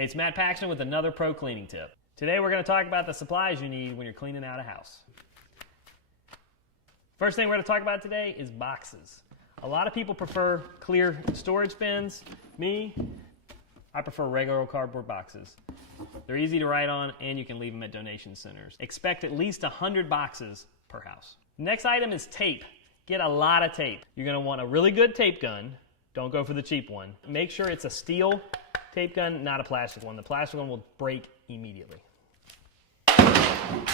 Hey, it's Matt Paxton with another pro cleaning tip. Today we're going to talk about the supplies you need when you're cleaning out a house. First thing we're going to talk about today is boxes. A lot of people prefer clear storage bins. Me, I prefer regular cardboard boxes. They're easy to write on and you can leave them at donation centers. Expect at least 100 boxes per house. Next item is tape. Get a lot of tape. You're going to want a really good tape gun. Don't go for the cheap one. Make sure it's a steel tape gun, not a plastic one. The plastic one will break immediately. The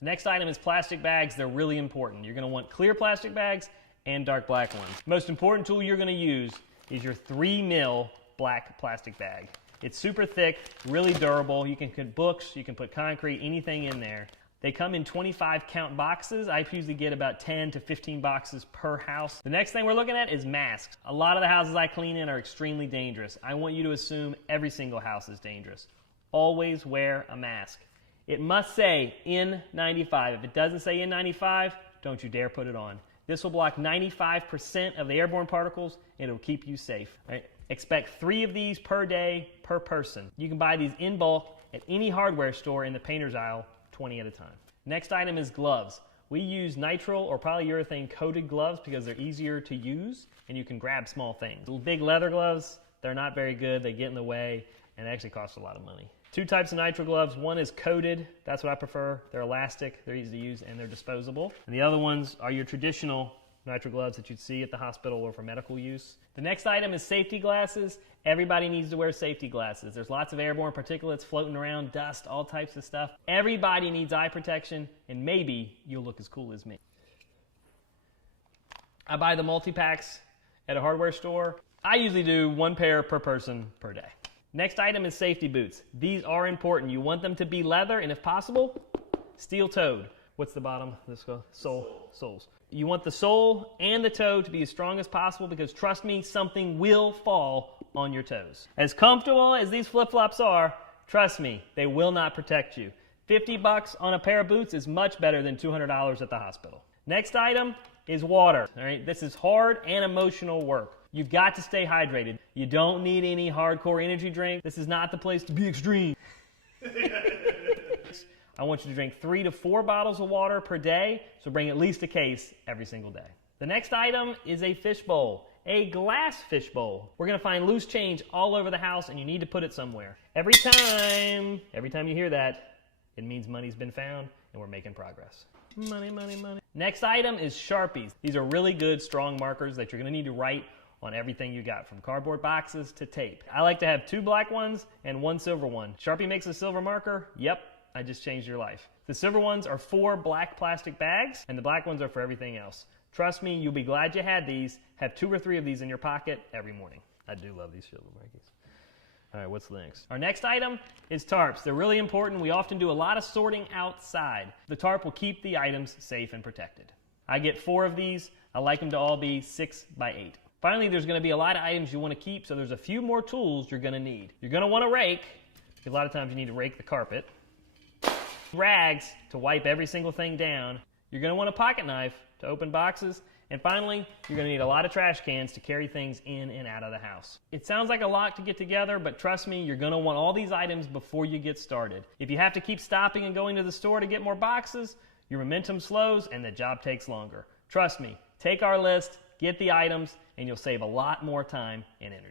next item is plastic bags. They're really important. You're going to want clear plastic bags and dark black ones. Most important tool you're going to use is your 3 mil black plastic bag. It's super thick, really durable. You can put books, you can put concrete, anything in there. They come in 25 count boxes. I usually get about 10 to 15 boxes per house. The next thing we're looking at is masks. A lot of the houses I clean in are extremely dangerous. I want you to assume every single house is dangerous. Always wear a mask. It must say N95. If it doesn't say N95, don't you dare put it on. This will block 95% of the airborne particles and it'll keep you safe. Right? Expect 3 of these per day per person. You can buy these in bulk at any hardware store in the painter's aisle, 20 at a time. Next item is gloves. We use nitrile or polyurethane coated gloves because they're easier to use and you can grab small things. Big leather gloves, they're not very good. They get in the way and it actually costs a lot of money. 2 types of nitrile gloves. One is coated. That's what I prefer. They're elastic, they're easy to use, and they're disposable. And the other ones are your traditional nitrile gloves that you'd see at the hospital or for medical use. The next item is safety glasses. Everybody needs to wear safety glasses. There's lots of airborne particulates floating around, dust, all types of stuff. Everybody needs eye protection, and maybe you'll look as cool as me. I buy the multi-packs at a hardware store. I usually do 1 pair per person per day. Next item is safety boots. These are important. You want them to be leather and if possible, steel-toed. What's the bottom? Let's go. Soles. You want the sole and the toe to be as strong as possible because trust me, something will fall on your toes. As comfortable as these flip-flops are, trust me, they will not protect you. $50 on a pair of boots is much better than $200 at the hospital. Next item is water. All right, this is hard and emotional work. You've got to stay hydrated. You don't need any hardcore energy drink. This is not the place to be extreme. I want you to drink 3 to 4 bottles of water per day, so bring at least a case every single day. The next item is a fish bowl, a glass fish bowl. We're going to find loose change all over the house and you need to put it somewhere. Every time you hear that, it means money's been found and we're making progress. Money, money, money. Next item is Sharpies. These are really good, strong markers that you're going to need to write on everything you got, from cardboard boxes to tape. I like to have 2 black ones and 1 silver one. Sharpie makes a silver marker? Yep, I just changed your life. The silver ones are for black plastic bags, and the black ones are for everything else. Trust me, you'll be glad you had these. Have 2 or 3 of these in your pocket every morning. I do love these silver markers. All right, what's next? Our next item is tarps. They're really important. We often do a lot of sorting outside. The tarp will keep the items safe and protected. I get 4 of these. I like them to all be 6 by 8. Finally, there's going to be a lot of items you want to keep, so there's a few more tools you're going to need. You're going to want a rake, because a lot of times you need to rake the carpet. Rags to wipe every single thing down. You're going to want a pocket knife to open boxes. And finally, you're going to need a lot of trash cans to carry things in and out of the house. It sounds like a lot to get together, but trust me, you're going to want all these items before you get started. If you have to keep stopping and going to the store to get more boxes, your momentum slows and the job takes longer. Trust me, take our list, get the items, and you'll save a lot more time and energy.